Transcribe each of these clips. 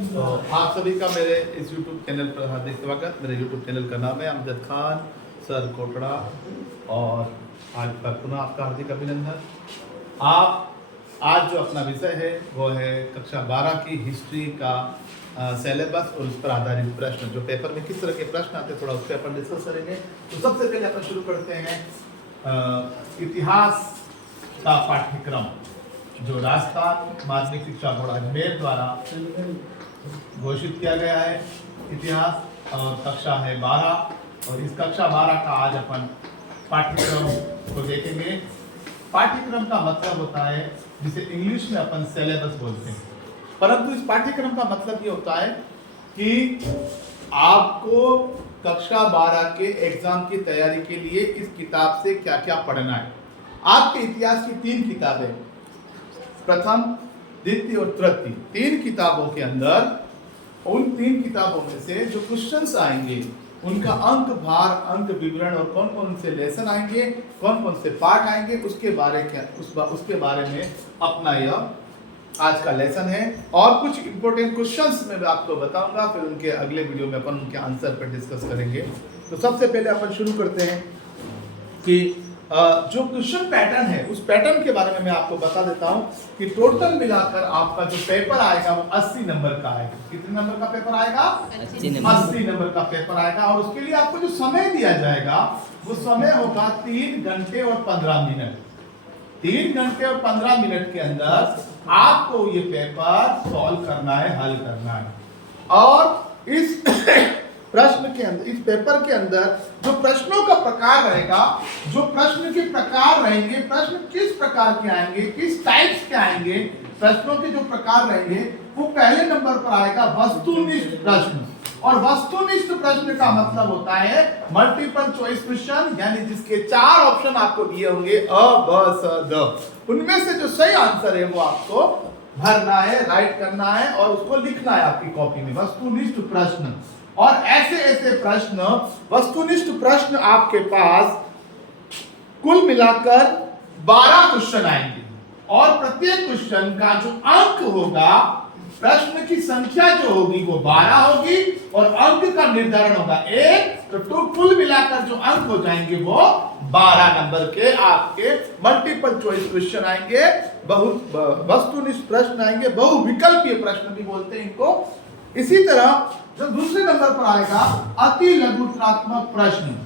तो आप सभी का मेरे इस YouTube चैनल पर हार्दिक स्वागत। मेरे YouTube चैनल का नाम है अमजद खान सर कोटड़ा और आज पर पुनः आपका हार्दिक अभिनंदन। आप आज जो अपना विषय है वो है कक्षा 12 की हिस्ट्री का सिलेबस और उस पर आधारित प्रश्न, जो पेपर में किस तरह के प्रश्न आते हैं थोड़ा उस पर अपन डिस्कस करेंगे। तो सबसे पहले अपन शुरू करते हैं इतिहास का पाठ्यक्रम जो राजस्थान माध्यमिक शिक्षा बोर्ड अजमेर द्वारा घोषित किया गया है। इतिहास और कक्षा है 12 और इस कक्षा 12 का आज अपन पाठ्यक्रम को देखेंगे। पाठ्यक्रम का मतलब होता है जिसे इंग्लिश में अपन सिलेबस बोलते हैं, परंतु इस पाठ्यक्रम का मतलब ये होता है कि आपको कक्षा 12 के एग्जाम की तैयारी के लिए इस किताब से क्या क्या पढ़ना है। आपके इतिहास की 3 किताबें, प्रथम द्वितीय और तृतीय, 3 किताबों के अंदर उन 3 किताबों में से जो क्वेश्चंस आएंगे उनका अंक भार, अंक विवरण और कौन कौन से लेसन आएंगे, कौन कौन से पार्ट आएंगे, उसके बारे में अपना यह आज का लेसन है। और कुछ इंपॉर्टेंट क्वेश्चंस मैं आपको बताऊंगा, फिर उनके अगले वीडियो में अपन उनके आंसर पर डिस्कस करेंगे। तो सबसे पहले अपन शुरू करते हैं कि जो क्वेश्चन पैटर्न है उस पैटर्न के बारे में मैं आपको बता देता हूं कि टोटल मिलाकर आपका जो पेपर आएगा वो 80 नंबर का आएगा। कितने नंबर का पेपर आएगा? 80 नंबर का पेपर आएगा। और उसके लिए आपको जो समय दिया जाएगा वो समय होगा 3 घंटे और 15 मिनट। 3 घंटे और 15 मिनट के अंदर आपको ये पेपर सॉल्व करना है, हल करना है। और इस प्रश्न के अंदर, इस पेपर के अंदर जो प्रश्नों का प्रकार रहेगा, जो प्रश्न के प्रकार रहेंगे, प्रश्न किस प्रकार के आएंगे, किस टाइप्स के आएंगे, प्रश्नों के जो प्रकार रहेंगे वो पहले नंबर पर आएगा वस्तुनिष्ठ प्रश्न। और वस्तुनिष्ठ प्रश्न का मतलब होता है मल्टीपल चॉइस क्वेश्चन, यानी जिसके 4 ऑप्शन आपको दिए होंगे अ, ब, स, द। उनमें से जो सही आंसर है वो आपको भरना है, राइट करना है और उसको लिखना है आपकी कॉपी में। वस्तुनिष्ठ प्रश्न। और ऐसे प्रश्न, वस्तुनिष्ठ प्रश्न आपके पास कुल मिलाकर 12 क्वेश्चन आएंगे और प्रत्येक क्वेश्चन का जो अंक होगा, प्रश्न की संख्या जो होगी वो 12 होगी और अंक का निर्धारण होगा 1। तो कुल मिलाकर जो अंक हो जाएंगे वो 12 नंबर के आपके मल्टीपल चॉइस क्वेश्चन आएंगे, बहुत वस्तुनिष्ठ प्रश्न आएंगे, बहुविकल्पीय प्रश्न भी बोलते हैं इनको। इसी तरह जो दूसरे नंबर पर आएगा अति लघुत्रात्मक प्रश्न।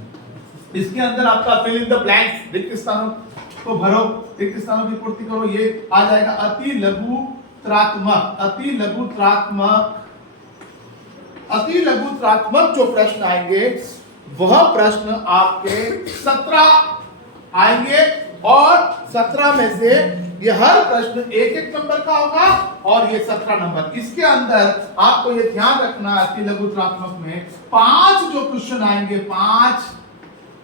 इसके अंदर आपका फिल इन द ब्लैंक्स, रिक्त स्थानों को भरो, रिक्त स्थानों की पूर्ति करो। ये आ जाएगा अति लघुत्रात्मक जो प्रश्न आएंगे वह प्रश्न आपके 17 आएंगे और 17 में से ये हर प्रश्न 1-1 नंबर का होगा और ये 17 नंबर। इसके अंदर आपको ये ध्यान रखना है अति लघुत्रात्मक में 5 जो क्वेश्चन आएंगे, 5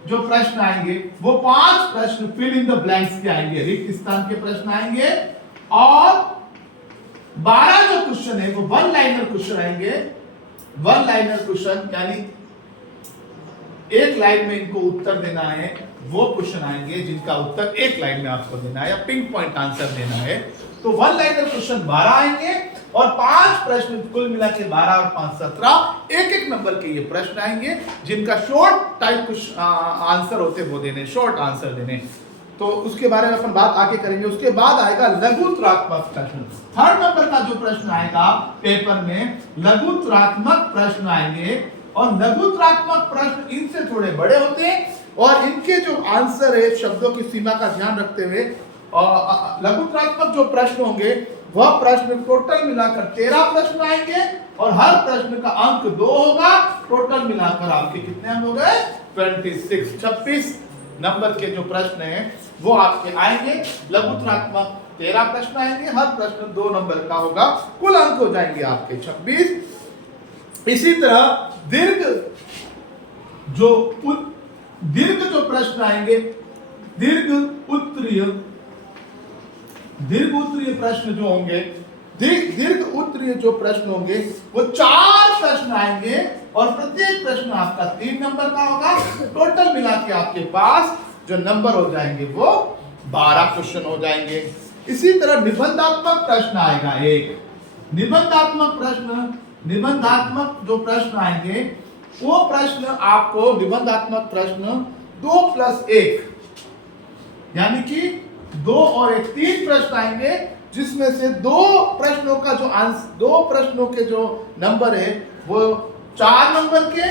जो प्रश्न आएंगे वो 5 प्रश्न फिल इन द ब्लैंक्स के आएंगे, रिक्त स्थान के प्रश्न आएंगे। और 12 जो क्वेश्चन है वो वन लाइनर क्वेश्चन आएंगे। वन लाइनर क्वेश्चन यानी एक लाइन में इनको उत्तर देना है, वो क्वेश्चन आएंगे जिनका उत्तर एक लाइन में आपको देना है या पिंक पॉइंट आंसर देना है। तो वन लाइनर क्वेश्चन 12 आएंगे और 5 प्रश्न कुल मिला के 12 और 5 17 1-1 नंबर के ये प्रश्न आएंगे जिनका शॉर्ट टाइप आंसर होते वो देने, शॉर्ट आंसर देने। तो उसके बारे में अपन बात आगे करेंगे। उसके बाद आएगा लघुत्रात्मक प्रश्न। 3rd नंबर का जो प्रश्न आएगा पेपर में लघुत्रात्मक प्रश्न आएंगे और लघुत्रात्मक प्रश्न इनसे थोड़े बड़े होते हैं और इनके जो आंसर है शब्दों की सीमा का ध्यान रखते हुए लघुत्रात्मक जो प्रश्न होंगे वह प्रश्न टोटल मिलाकर 13 प्रश्न आएंगे और हर प्रश्न का अंक 2 होगा। टोटल मिलाकर आपके कितने अंक हो गए? 26 नंबर के जो प्रश्न हैं वो आपके आएंगे। लघुत्रात्मक 13 प्रश्न आएंगे, हर प्रश्न 2 नंबर का होगा, कुल अंक हो जाएंगे आपके 26। इसी तरह दीर्घ जो प्रश्न आएंगे, दीर्घ उत्तरीय प्रश्न जो होंगे, दीर्घ उत्तरीय जो प्रश्न होंगे वो 4 प्रश्न आएंगे और प्रत्येक प्रश्न आपका 3 नंबर का होगा। टोटल मिला के आपके पास जो नंबर हो जाएंगे वो 12 क्वेश्चन हो जाएंगे। इसी तरह निबंधात्मक प्रश्न आएगा एक, निबंधात्मक जो प्रश्न आएंगे वो प्रश्न आपको निबंधात्मक प्रश्न 2+1 यानी कि 2 और 1 3 प्रश्न आएंगे, जिसमें से दो प्रश्नों के जो नंबर है वो 4 नंबर के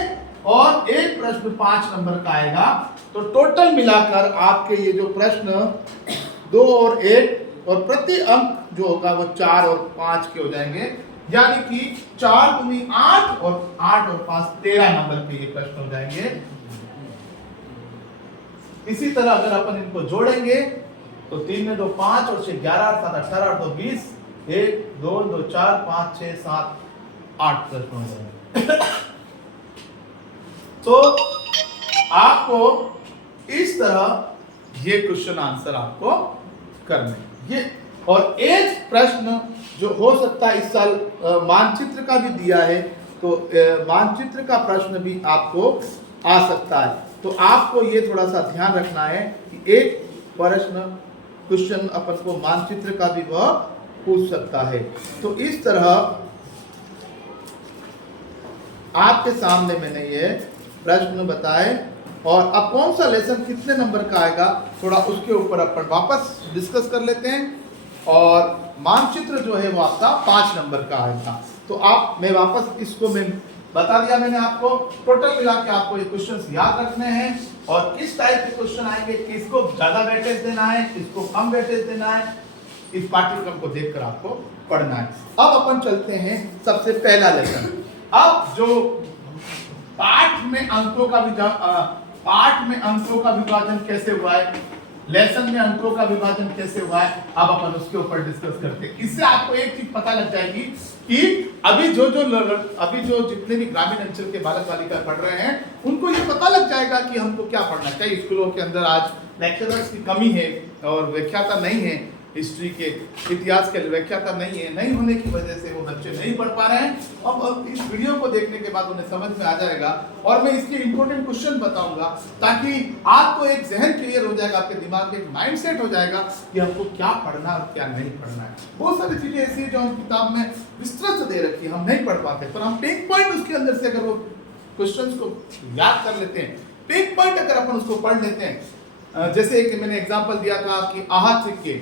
और एक प्रश्न 5 नंबर का आएगा। तो टोटल मिलाकर आपके ये जो प्रश्न 2 और 1 और प्रति अंक जो होगा वो 4 और 5 के हो जाएंगे, यानी कि 4 दूनी 8 और 8 और 5 13 नंबर के ये प्रश्न हो जाएंगे। इसी तरह अगर अपन इनको जोड़ेंगे तो 3 में 2 5 और 6 11 7 18 और 2 20 1 2 2 4 5 6 7 8 प्रश्न हो जाएंगे। तो आपको इस तरह ये क्वेश्चन आंसर आपको करने ये, और एक प्रश्न जो हो सकता है इस साल मानचित्र का भी दिया है, तो मानचित्र का प्रश्न भी आपको आ सकता है। तो आपको ये थोड़ा सा ध्यान रखना है कि एक प्रश्न क्वेश्चन अपन को मानचित्र का भी वह पूछ सकता है। तो इस तरह आपके सामने मैंने ये प्रश्न बताए, और अब कौन सा लेसन कितने नंबर का आएगा थोड़ा उसके ऊपर अपन वापस डिस्कस कर लेते हैं। और मानचित्र जो है वो आपका 5 नंबर का आएगा। तो मैं वापस इसको बता दिया मैंने आपको, टोटल मिला के आपको ये क्वेश्चंस याद रखने हैं और किस टाइप के क्वेश्चन आएंगे, किसको ज्यादा वेटेज देना है, किसको कम वेटेज देना है, इस पाठ्यक्रम को देखकर आपको पढ़ना है। अब अपन चलते हैं सबसे पहला लेसन। अब जो पाठ में अंकों का विभाजन कैसे हुआ है, लेसन में अंकों का विभाजन कैसे हुआ है, अब अपन उसके ऊपर डिस्कस करते हैं। इससे आपको एक चीज पता लग जाएगी कि अभी जो जितने भी ग्रामीण अंचल के बालक बालिका पढ़ रहे हैं उनको ये पता लग जाएगा कि हमको क्या पढ़ना चाहिए। स्कूलों के अंदर आज लेक्चरर्स की कमी है और व्याख्याता नहीं है, हिस्ट्री के इतिहास के व्याख्याता नहीं होने की वजह से वो बच्चे नहीं पढ़ पा रहे हैं। अब इस वीडियो को देखने के बाद उन्हें समझ में आ जाएगा और मैं इसके इंपॉर्टेंट क्वेश्चन बताऊंगा ताकि आपको एक जहन क्लियर हो जाएगा, आपके दिमाग में एक माइंडसेट हो जाएगा कि हमको क्या पढ़ना और क्या नहीं पढ़ना है। बहुत सारी चीजें ऐसी है जो हम किताब में विस्तृत दे रखी है, हम नहीं पढ़ पाते, पर हम पिन पॉइंट उसके अंदर से अगर वो क्वेश्चन को याद कर लेते हैं, पिन पॉइंट अगर अपन उसको पढ़ लेते हैं, जैसे कि मैंने एग्जाम्पल दिया था कि आहत सिक्के,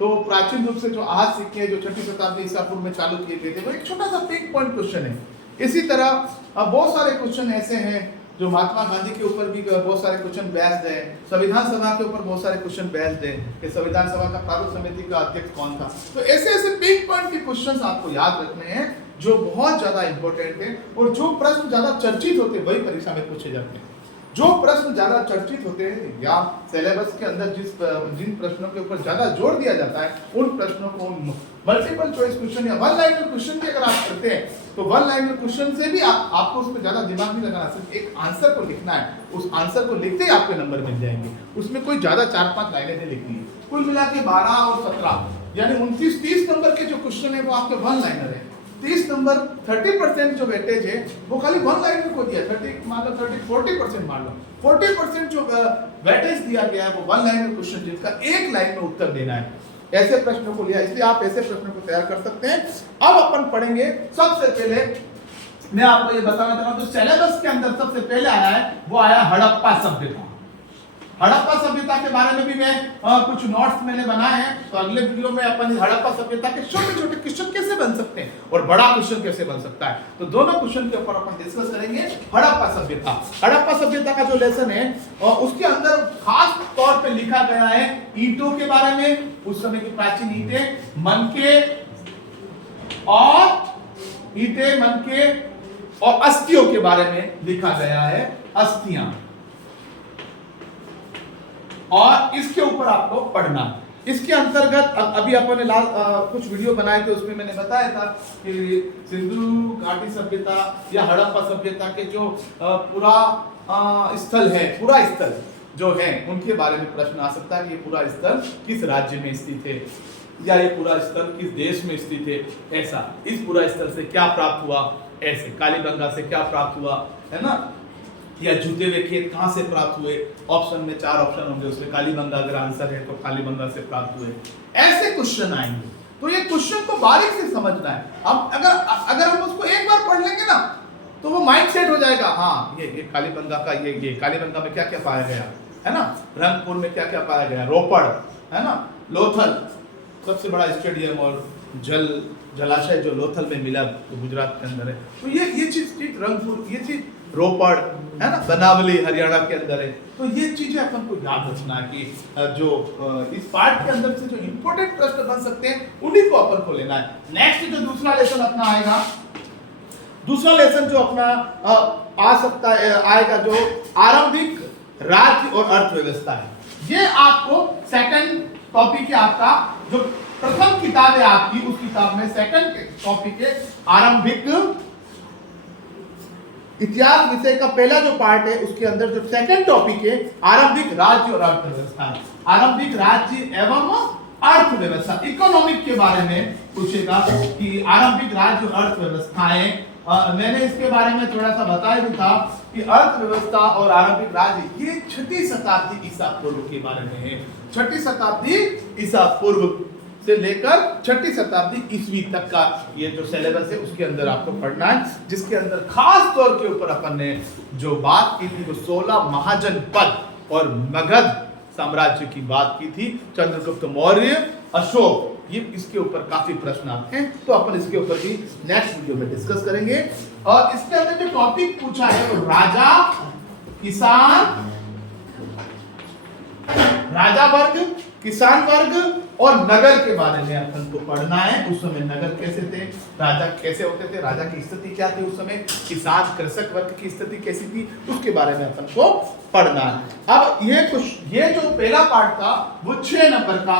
तो प्राचीन रूप से जो आहत सिक्के जो 6वीं शताब्दी ईसा पूर्व में चालू किए गए थे, वो एक छोटा सा पिन पॉइंट क्वेश्चन है। इसी तरह अब बहुत सारे क्वेश्चन ऐसे हैं जो महात्मा गांधी के ऊपर भी बहुत सारे क्वेश्चन बेस्ड है, संविधान सभा के ऊपर बहुत सारे क्वेश्चन बेस्ड है कि संविधान सभा का प्रारूप समिति का अध्यक्ष कौन था। तो ऐसे पिन पॉइंट के क्वेश्चंस आपको याद रखने हैं जो बहुत ज्यादा इंपॉर्टेंट है, और जो प्रश्न ज्यादा चर्चित होते हैं वही परीक्षा में पूछे जाते हैं। जो प्रश्न ज्यादा चर्चित होते हैं या सिलेबस के अंदर जिन प्रश्नों के ऊपर ज्यादा जोर दिया जाता है, उन प्रश्नों को मल्टीपल चॉइस क्वेश्चन या वन लाइनर क्वेश्चन भी अगर आप करते हैं तो वन लाइनर क्वेश्चन से भी आपको उस पर ज्यादा दिमाग नहीं लगाना, सिर्फ एक आंसर को लिखना है, उस आंसर को लिखते ही आपके नंबर मिल जाएंगे। उसमें कोई ज्यादा 4-5 लाइनें नहीं लिखनी है। कुल मिला के 12 और 17 यानी 29-30 नंबर के जो क्वेश्चन है वो आपके वन लाइनर है। 30 नंबर 30% जो वेटेज है वो खाली वन लाइनर को दिया, 40% मान लो 40% जो वेटेज दिया गया है वो वन लाइनर क्वेश्चन जिसका एक लाइन में उत्तर देना है, ऐसे प्रश्नों को लिया, इसलिए आप ऐसे प्रश्नों को तैयार कर सकते हैं। अब अपन पढ़ेंगे, सबसे पहले मैं आपको ये बताना चाहता हूं, जो सिलेबस के अंदर सबसे पहले आया है वो आया हड़प्पा सभ्यता। हड़प्पा सभ्यता के बारे में भी मैं कुछ नोट्स मैंने बनाए हैं, तो अगले वीडियो में अपन हड़प्पा सभ्यता के छोटे-छोटे क्वेश्चन कैसे बन सकते हैं और बड़ा क्वेश्चन कैसे बन सकता है, तो दोनों क्वेश्चन के ऊपर अपन डिस्कस करेंगे। हड़प्पा सभ्यता का जो लेसन है उसके अंदर खास तौर पे लिखा गया है ईंटों के बारे में, उस समय की प्राचीन ईंटें, मनके और अस्थियों के बारे में लिखा गया है, अस्थियां, और इसके ऊपर आपको पढ़ना। इसके अंतर्गत अभी अपन ने कुछ वीडियो बनाए थे, उसमें मैंने बताया था कि सिंधु घाटी सभ्यता या हड़प्पा सभ्यता के जो पूरा स्थल जो है उनके बारे में प्रश्न आ सकता है कि ये पूरा स्थल किस राज्य में स्थित है, या ये पूरा स्थल किस देश में स्थित है, ऐसा, इस पूरा स्थल से क्या प्राप्त हुआ, ऐसे कालीबंगा से क्या प्राप्त हुआ, है ना, या जूते हुए खेत कहां से प्राप्त हुए, ऑप्शन में 4 ऑप्शन होंगे, उसमें कालीबंगा अगर आंसर है तो कालीबंगा से प्राप्त हुए, ऐसे क्वेश्चन आएंगे। तो ये क्वेश्चन को बारीक से समझना है। अब अगर हम उसको एक बार पढ़ लेंगे ना तो वो माइंड सेट हो जाएगा। हाँ, ये कालीबंगा का ये कालीबंगा में क्या क्या पाया गया है ना, रंगपुर में क्या क्या पाया गया, रोपड़ है ना, लोथल सबसे बड़ा स्टेडियम और जलाशय जो लोथल में मिला तो गुजरात के अंदर है। तो ये चीज रंगपुर, ये चीज रोपड़ है ना, बनावली हरियाणा के अंदर है। तो ये चीजें अपन को याद रखना है कि जो इस पार्ट के अंदर से जो इंपॉर्टेंट प्रश्न बन सकते हैं उन्हीं को अपन को लेना है। नेक्स्ट जो दूसरा लेसन अपना आएगा, दूसरा लेसन जो अपना आ सकता है आएगा जो आरंभिक राज्य और अर्थव्यवस्था है। ये आपको सेकंड टॉपिक है आपका, जो प्रथम किताब है आपकी उस किताब में सेकंड टॉपिक है आरंभिक इतिहास विषय का पहला जो पार्ट है उसके अंदर जो सेकंड टॉपिक है आरंभिक राज्य और अर्थव्यवस्था। आरंभिक राज्य एवं अर्थव्यवस्था, इकोनॉमिक के बारे में पूछेगा कि आरंभिक राज्य और अर्थव्यवस्थाएं। मैंने इसके बारे में थोड़ा सा बताया भी था कि अर्थव्यवस्था और आरंभिक राज्य ये 6वीं शताब्दी ईसा पूर्व के बारे में है। 6वीं शताब्दी ईसा पूर्व से लेकर 6वीं शताब्दी ईस्वी तक का ये जो सिलेबस है उसके अंदर आपको पढ़ना है, जिसके अंदर खास तौर के ऊपर अपन ने जो बात की थी वो 16 महाजनपद और मगध साम्राज्य की बात की थी, चंद्रगुप्त मौर्य, अशोक, ये इसके ऊपर काफी प्रश्न आते हैं। तो अपन इसके ऊपर भी नेक्स्ट वीडियो में डिस्कस करेंगे। और इसके अंदर जो टॉपिक पूछा है वो राजा, किसान, राजा वर्ग, किसान वर्ग और नगर के बारे में अपन को पढ़ना है। उस समय नगर कैसे थे, राजा कैसे होते थे, राजा की स्थिति क्या थी उस समय, किसान कृषक वर्ग की स्थिति कैसी थी, उसके बारे में अपन को पढ़ना है। अब ये जो पहला पार्ट था वो 6 नंबर का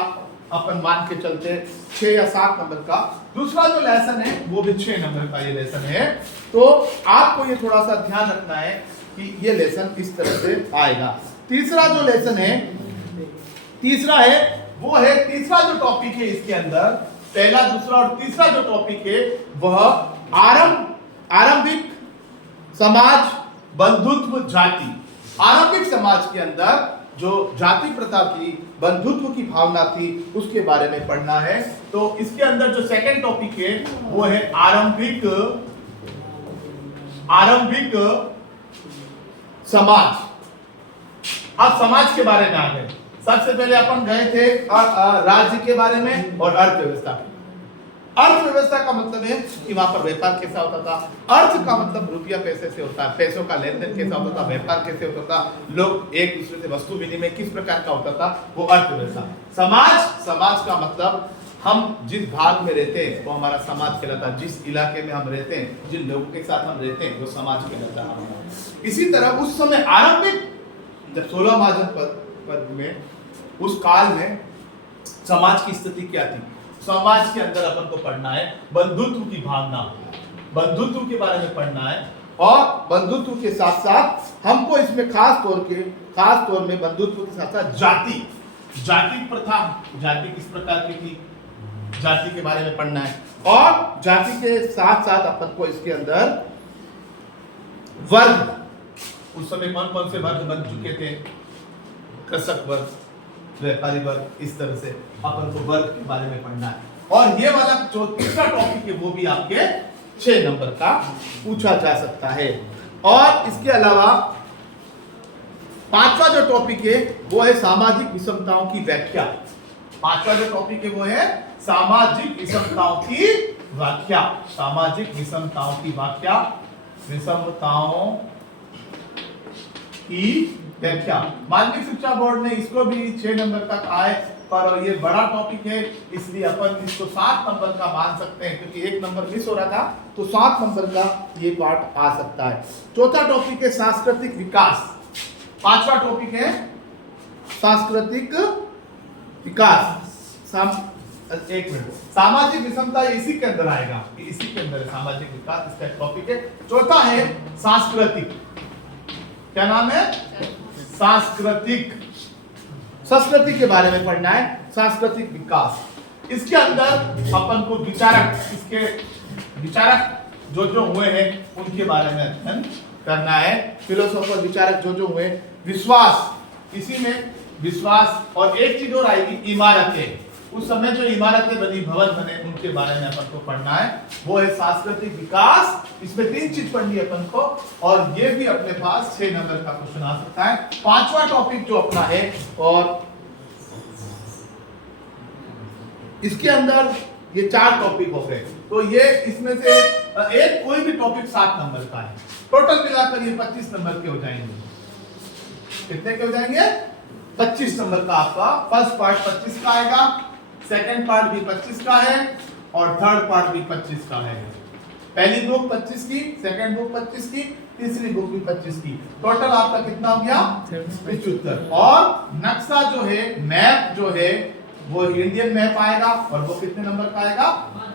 अपन मान के चलते, 6 या 7 नंबर का। दूसरा जो लेसन है वो भी 6 नंबर का ये लेसन है। तो आपको ये थोड़ा सा ध्यान रखना है कि ये लेसन इस तरह से आएगा। तीसरा जो लेसन है, तीसरा जो टॉपिक है इसके अंदर, पहला, दूसरा और तीसरा जो टॉपिक है वह आरंभिक समाज, बंधुत्व, जाति। आरंभिक समाज के अंदर जो जाति प्रथा थी, बंधुत्व की भावना थी, उसके बारे में पढ़ना है। तो इसके अंदर जो सेकंड टॉपिक है वो है आरंभिक समाज। अब समाज के बारे में आ गए। सबसे पहले अपन गए थे राज्य के बारे में और अर्थव्यवस्था। अर्थव्यवस्था का मतलब है कि वहां पर व्यापार कैसा होता था। अर्थ का मतलब रुपया पैसे से होता है, पैसों का लेन देन कैसा होता था, व्यापार कैसे होता था, लोग एक दूसरे से वस्तु विनिमय किस प्रकार का होता था, वो अर्थव्यवस्था। समाज का मतलब हम जिस भाग में रहते हैं वो हमारा समाज कहलाता है। जिस इलाके में हम रहते हैं, जिन लोगों के साथ हम रहते हैं वो समाज कहलाता है हमारा। इसी तरह उस समय आरंभिक जब 16 महाजनपद में उस काल में समाज की स्थिति क्या थी, समाज के अंदर अपन को पढ़ना है बंधुत्व की भावना, बंधुत्व के बारे में पढ़ना है। और बंधुत्व के साथ साथ हमको इसमें खास तौर में बंधुत्व के साथ साथ जाति प्रथा, जाति किस प्रकार की थी, जाति के बारे में पढ़ना है। और जाति के साथ साथ अपन को इसके अंदर वर्ग, उस समय कौन कौन से वर्ग बन चुके थे, कृषक वर्ग, व्यापारी वर्ग, इस तरह से अपन को वर्ग के बारे में पढ़ना है। और ये वाला जो तीसरा टॉपिक है वो भी आपके 6 नंबर का पूछा जा सकता है। और इसके अलावा पांचवा जो टॉपिक है वो है सामाजिक विषमताओं की व्याख्या। पांचवा जो टॉपिक है वो है सामाजिक विषमताओं की व्याख्या। सामाजिक विषमताओं की व्याख्या, विषमताओं की व्याख्या। माध्यमिक शिक्षा बोर्ड ने इसको भी 6 नंबर तक आए, पर ये बड़ा टॉपिक है इसलिए अपन इसको 7 नंबर का मान सकते हैं, क्योंकि 1 नंबर मिस हो रहा था तो 7 नंबर का ये पार्ट आ सकता है। चौथा टॉपिक है सांस्कृतिक विकास। पांचवा टॉपिक है सांस्कृतिक विकास। एक मिनट, सामाजिक विषमता इसी के अंदर आएगा, इसी के अंदर सामाजिक विकास इसका टॉपिक है। चौथा है सांस्कृतिक, क्या नाम है, सांस्कृतिक, संस्कृति के बारे में पढ़ना है, सांस्कृतिक विकास। इसके अंदर अपन को विचारक जो हुए हैं उनके बारे में अध्ययन करना है। फिलोसोफर विचारक जो हुए, विश्वास, इसी में विश्वास, और एक चीज और आएगी, इमारतें। उस समय जो इमारतें बनी, भवन बने, उनके बारे में अपन को पढ़ना है। वो है सांस्कृतिक विकास। इसमें 3 चीज पढ़नी है अपन को, और ये भी अपने पास 6 नंबर का क्वेश्चन आ सकता है। 5वां टॉपिक जो अपना है, और इसके अंदर ये 4 टॉपिक हो गए, तो ये इसमें से एक कोई भी टॉपिक 7 नंबर का है। टोटल मिलाकर ये 25 नंबर के हो जाएंगे। कितने के हो जाएंगे? 25 नंबर का आपका फर्स्ट पार्ट 25 का आएगा, सेकंड पार्ट भी 25 का है, और थर्ड पार्ट भी 25 का है। पहली बुक 25 की, सेकंड बुक 25 की, तीसरी बुक भी 25 की। टोटल आपका कितना हो गया? 75। और नक्शा जो है, मैप जो है, वो इंडियन मैप आएगा, और वो कितने नंबर का आएगा?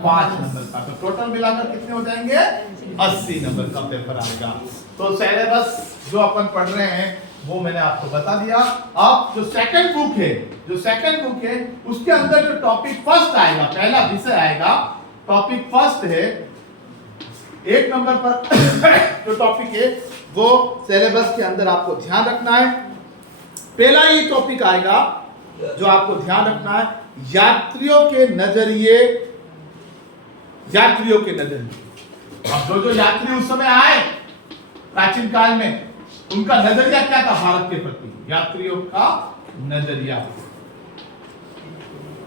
5 नंबर का। तो टोटल मिलाकर कितने हो जाएंगे? 80 नंबर का पेपर आएगा। तो सिलेबस जो अपन पढ़ रहे हैं वो मैंने आपको बता दिया। अब जो सेकंड बुक है, उसके अंदर जो टॉपिक फर्स्ट आएगा, पहला विषय आएगा, टॉपिक फर्स्ट है, 1 नंबर पर जो टॉपिक है वो सिलेबस के अंदर आपको ध्यान रखना है। पहला ही टॉपिक आएगा जो आपको ध्यान रखना है, यात्रियों के नजरिए। अब जो यात्री उस समय आए प्राचीन काल में, उनका नजरिया क्या था भारत के प्रति? यात्रियों का नजरिया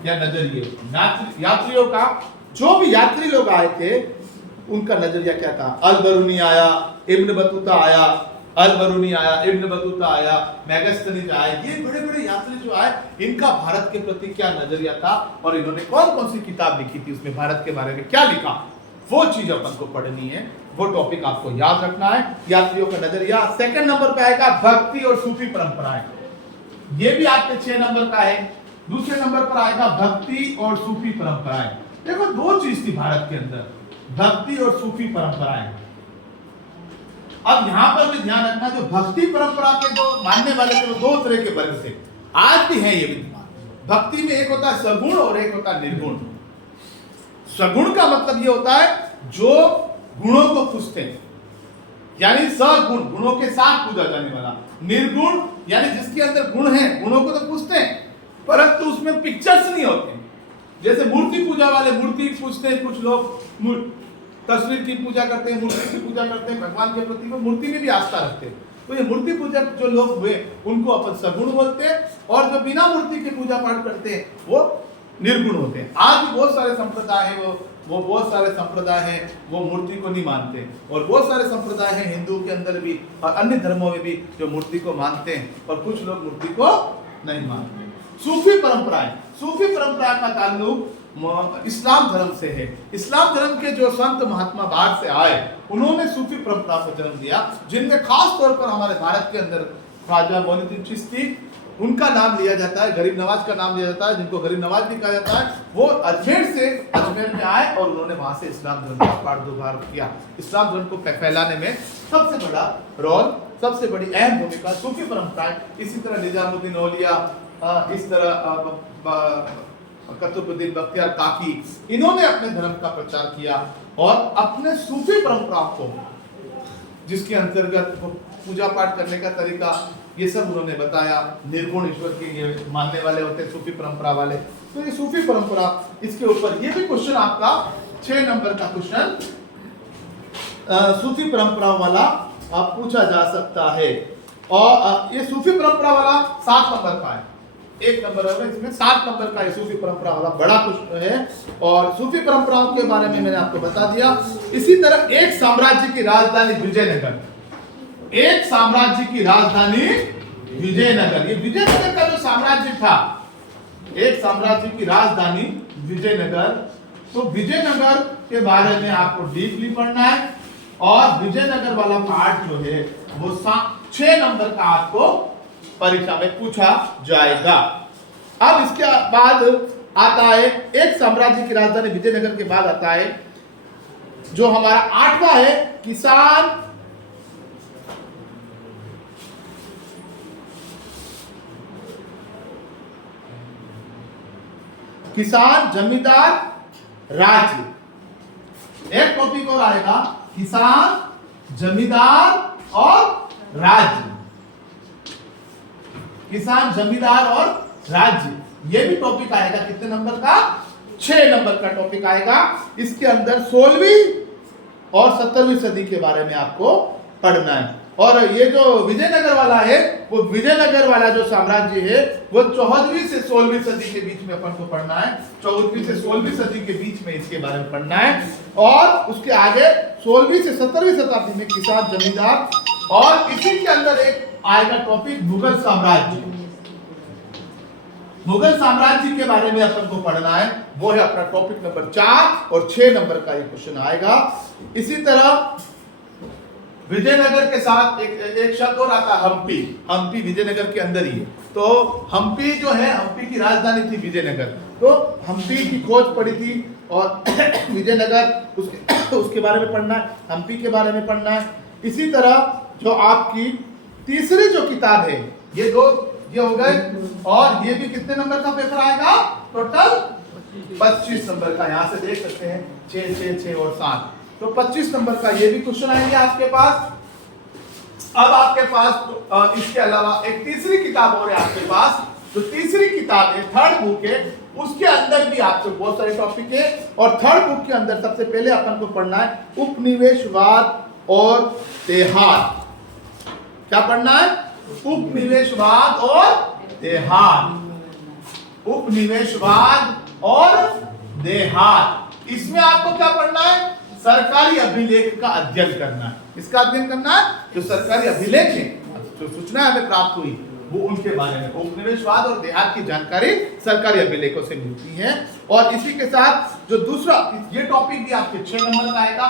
या नजरिए, यात्रियों का, जो भी यात्री लोग आए थे उनका नजरिया क्या था? अल-बरूनी आया, इब्न बतूता आया, मैगस्थनीज आया, ये बड़े बड़े यात्री जो आए, इनका भारत के प्रति क्या नजरिया था, और इन्होंने कौन कौन सी किताब लिखी थी, उसमें भारत के बारे में क्या लिखा, वो चीज अपन को पढ़नी है। वो टॉपिक आपको याद रखना है, यात्रियों का नजरिया। सेकंड नंबर पे आएगा भक्ति और सूफी परंपराएं। ये भी आपके 6 नंबर का है। दूसरे नंबर पर आएगा भक्ति और सूफी परंपराएं। देखो 2 चीज थी भारत के अंदर, भक्ति और सूफी परंपराएं। अब यहां पर भी ध्यान रखना, जो भक्ति परंपरा के जो मानने वाले थे वो 2 तरह के वर्ग थे, आज भी है ये विद्यमान। भक्ति में एक होता है सगुण और एक होता है निर्गुण। सगुण का मतलब ये होता है जो गुणों को पूजते हैं, यानी सगुण, गुणों के साथ पूजा जाने वाला। निर्गुण यानी जिसके अंदर गुण है, गुणों को तो पूजते हैं परंतु उसमें पिक्चर्स नहीं होते। जैसे मूर्ति पूजा वाले मूर्ति पूजते हैं, कुछ लोग तस्वीर की पूजा करते हैं, मूर्ति की पूजा करते हैं, भगवान के प्रति वो मूर्ति में भी आस्था रखते हैं। तो ये मूर्ति पूजक जो लोग हुए उनको अपन सगुण बोलते हैं, और जो बिना मूर्ति के पूजा पाठ करते हैं वो निर्गुण होते हैं। आज भी बहुत सारे संप्रदाय हैं, वो बहुत सारे संप्रदाय हैं वो मूर्ति को नहीं मानते, और बहुत सारे संप्रदाय हैं हिंदू के अंदर भी और अन्य धर्मों में भी जो मूर्ति को मानते हैं, और कुछ लोग मूर्ति को नहीं मानते। सूफी परंपरा का ताल्लुक इस्लाम धर्म से है। इस्लाम धर्म के जो संत महात्मा बाहर से आए, उन्होंने सूफी परंपरा को जन्म दिया, जिनमें खास तौर पर हमारे भारत के अंदर ख्वाजा मौइनुद्दीन चिश्ती, उनका नाम लिया जाता है, गरीब नवाज का नाम लिया जाता है, जिनको गरीब नवाज भी कहा जाता है। वो अजमेर में आए और उन्होंने वहां से इस्लाम धर्म का पाठ किया। इस्लाम धर्म को फैलाने में सबसे बड़ा रोल, सबसे बड़ी अहम भूमिका सूफी परंपरा है। इसी तरह निजामुद्दीन औलिया, इस तरह कुतुबुद्दीन बख्तियार काकी, इन्होंने अपने धर्म का प्रचार किया और अपने सूफी परंपरा को, जिसके अंतर्गत पूजा पाठ करने का तरीका, ये सब उन्होंने बताया। निर्गुण ईश्वर के ये मानने वाले होते हैं सूफी परंपरा वाले। तो ये सूफी परंपरा, इसके ऊपर ये भी क्वेश्चन आपका 6 नंबर का क्वेश्चन सूफी परंपरा वाला आप पूछा जा सकता है। और ये सूफी परंपरा वाला 7 नंबर का है, 1 नंबर होगा इसमें, 7 नंबर का ये सूफी परंपरा वाला बड़ा क्वेश्चन है। और सूफी परंपराओं के बारे में मैंने आपको बता दिया। इसी तरह एक साम्राज्य की राजधानी विजयनगर, एक साम्राज्य की राजधानी विजयनगर, ये विजयनगर का जो साम्राज्य था, एक साम्राज्य की राजधानी विजयनगर। तो विजयनगर के बारे में आपको डीपली पढ़ना है, और विजयनगर वाला पार्ट जो है वो 6 नंबर का आपको परीक्षा में पूछा जाएगा। अब इसके बाद आता है एक साम्राज्य की राजधानी विजयनगर के बाद आता है जो हमारा 8वां है किसान जमींदार राज्य। एक टॉपिक और आएगा किसान जमींदार और राज्य, किसान जमींदार और राज्य। ये भी टॉपिक आएगा कितने नंबर का, 6 नंबर का टॉपिक आएगा। इसके अंदर 16वीं और 17वीं सदी के बारे में आपको पढ़ना है। और ये जो विजयनगर वाला है, वो विजयनगर वाला जो साम्राज्य है वो 14वीं से 16वीं सदी के बीच में अपन को पढ़ना है। 14वीं से 16वीं सदी के बीच में इसके बारे में पढ़ना है। और उसके आगे 16वीं से 17वीं शताब्दी में किसान जमींदार, और इसी के अंदर एक आएगा टॉपिक मुगल साम्राज्य। मुगल साम्राज्य के बारे में अपन को पढ़ना है, वो है अपना टॉपिक नंबर 4 और 6 नंबर का ये क्वेश्चन आएगा। इसी तरह विजयनगर के साथ एक शब्द और आता है हम्पी। हम्पी विजयनगर के अंदर ही है। तो हम्पी जो है, हम्पी की राजधानी थी विजयनगर, तो हम्पी की खोज पड़ी थी और विजयनगर उसके बारे में पढ़ना है, हम्पी के बारे में पढ़ना है। इसी तरह जो आपकी तीसरी जो किताब है, ये हो गए, और ये भी कितने नंबर का पेपर आएगा, टोटल 25 नंबर का। यहां से देख सकते हैं 6 6 6 और 7, तो 25 नंबर का ये भी क्वेश्चन आएंगे आपके पास। अब आपके पास इसके अलावा एक तीसरी किताब और है आपके पास। जो तीसरी किताब है, थर्ड बुक है, उसके अंदर भी आपको बहुत सारे टॉपिक है। और थर्ड बुक के अंदर सबसे पहले अपन को पढ़ना है उपनिवेशवाद और देहात। क्या पढ़ना है, उपनिवेशवाद और देहात। उपनिवेशवाद और देहात, इसमें आपको क्या पढ़ना है, सरकारी अभिलेख का अध्ययन करना है। इसका अध्ययन करना है, जो सरकारी अभिलेख है, जो सूचना हमें प्राप्त हुई वो उनके बारे में। उपनिवेशवाद और देहात की जानकारी सरकारी अभिलेखों से मिलती है। और इसी के साथ जो दूसरा, ये टॉपिक भी आपके 6 नंबर का आएगा।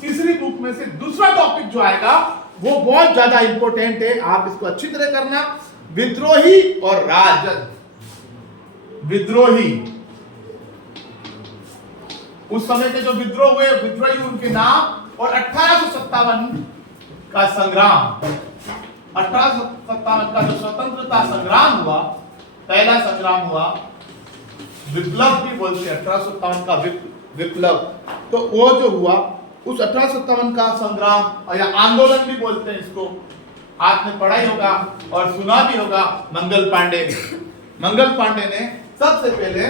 तीसरी बुक में से दूसरा टॉपिक जो आएगा वो बहुत ज्यादा इंपॉर्टेंट है, आप इसको अच्छी तरह करना। विद्रोही और राजद। विद्रोही, उस समय के जो विद्रोह हुए, विद्रोही उनके नाम, और 1857 का संग्राम, 1857 का जो स्वतंत्रता संग्राम हुआ, पहला संग्राम हुआ, विप्लव भी बोलते हैं 1857 का विप्लव। तो वो जो हुआ, उस 1857 का संग्राम या आंदोलन भी बोलते हैं इसको, आपने पढ़ा ही होगा और सुना भी होगा। मंगल पांडे ने सबसे पहले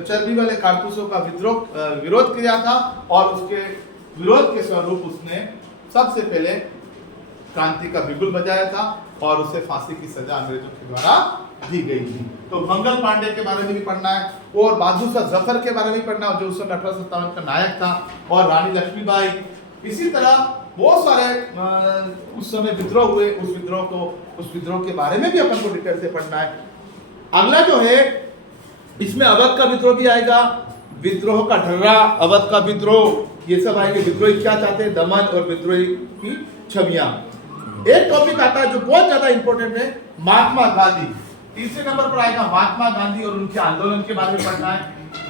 चर्बी वाले कारतूसों का विरोध किया था, और उसके विरोध के स्वरूप उसने सबसे पहले क्रांति का बिगुल बजाया था, और उसे फांसी की सजा अंग्रेजों के द्वारा दी गई थी। तो मंगल पांडे के बारे में भी पढ़ना है, और बहादुर शाह जफर के बारे में पढ़ना है, जो उस समय 1857 का नायक था, और रानी लक्ष्मीबाई। इसी तरह बहुत सारे उस समय विद्रोह हुए, उस विद्रोह के बारे में भी अपन को डिटेल से पढ़ना है। अगला जो है, इसमें अवध का विद्रोह भी आएगा, विद्रोह का ढर्रा, अवध का विद्रोह, ये सब आएंगे। विद्रोही क्या चाहते हैं, दमन और विद्रोही की छवियां। एक टॉपिक आता है जो बहुत ज्यादा इंपॉर्टेंट है, महात्मा गांधी। तीसरे नंबर पर आएगा महात्मा गांधी, और उनके आंदोलन के बारे में पढ़ना है।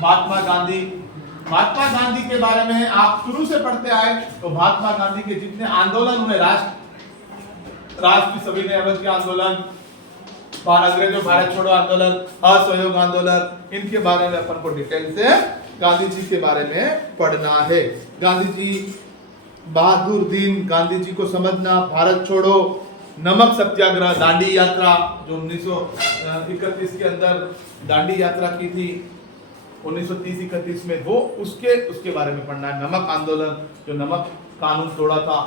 महात्मा गांधी के बारे में आप शुरू से पढ़ते आए, तो महात्मा गांधी के जितने आंदोलन हुए, राष्ट्र की सभी ने अवध के आंदोलन, अंग्रेजों भारत छोड़ो आंदोलन, असहयोग आंदोलन, इनके बारे में अपन को डिटेल से गांधी जी के बारे में पढ़ना है। गांधी जी, बहादुर दिन गांधी जी को समझना, भारत छोड़ो, नमक सत्याग्रह, दांडी यात्रा जो 1931 के अंदर दांडी यात्रा की थी 1930-31 में, वो उसके बारे में पढ़ना है। नमक आंदोलन, जो नमक कानून तोड़ा था,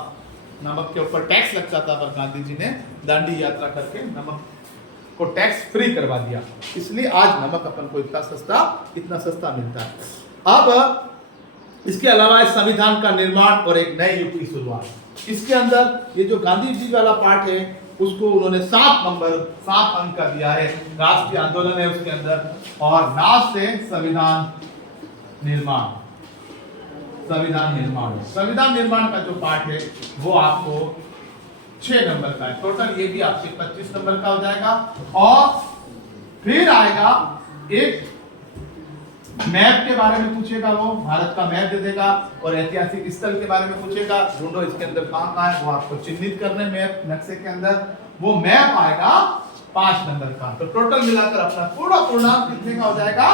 नमक के ऊपर टैक्स लगता था, पर गांधी जी ने दांडी यात्रा करके नमक को टैक्स फ्री करवा दिया, इसलिए आज नमक अपन को इतना सस्ता मिलता है। अब इसके अलावा संविधान का निर्माण और एक नए युग की शुरुआत। इसके अंदर ये जो गांधी जी वाला पार्ट है, उसको उन्होंने 7 अंक का दिया है। राष्ट्रीय आंदोलन है उसके अंदर, और लास्ट है संविधान निर्माण का जो पार्ट है वो आपको 6 नंबर का है। टोटल ये भी आपसे 25 नंबर का हो जाएगा। और फिर आएगा एक मैप के बारे में पूछेगा, वो भारत का मैप दे देगा, और ऐतिहासिक स्थल के बारे में पूछेगा, ढूंढो इसके अंदर कहां है, वो आपको चिन्हित करने मैप नक्शे के अंदर। वो मैप आएगा 5 नंबर का। तो टोटल मिलाकर अपना पूर्णांक कितने का हो जाएगा,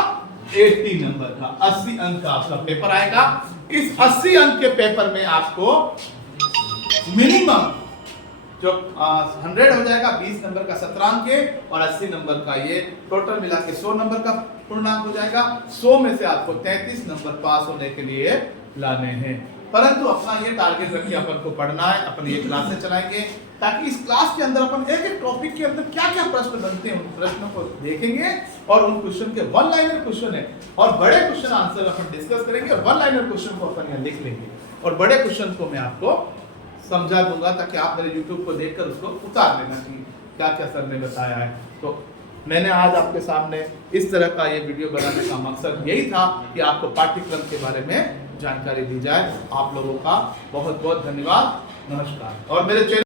80 नंबर का, 80 अंक का आपका पेपर आएगा। इस 80 अंक के पेपर में आपको मिनिमम जो 100 हो जाएगा 20 नंबर का सत्रांक है और 80 नंबर का ये टोटल मिला के 100 नंबर का पूर्णांक हो जाएगा। 100 में से आपको 33 नंबर पास होने के लिए लाने हैं। परंतु अपना ये टारगेट रखिए, अपन को पढ़ना है, अपन ये क्लासें चलाएंगे ताकि इस क्लास के अंदर अपन एक एक टॉपिक के अंदर क्या क्या प्रश्न बनते हैं उन प्रश्नों को देखेंगे और उन क्वेश्चन के वन लाइनर क्वेश्चन है और बड़े क्वेश्चन आंसर अपन डिस्कस करेंगे और वन लाइनर क्वेश्चन को अपन यहाँ लिख लेंगे और बड़े क्वेश्चन को मैं आपको समझा दूंगा ताकि आप मेरे YouTube को देखकर उसको उतार लेना कि क्या क्या सर ने बताया है। तो मैंने आज आपके सामने इस तरह का ये वीडियो बनाने का मकसद यही था कि आपको पाठ्यक्रम के बारे में जानकारी दी जाए। आप लोगों का बहुत बहुत धन्यवाद, नमस्कार। और मेरे चैनल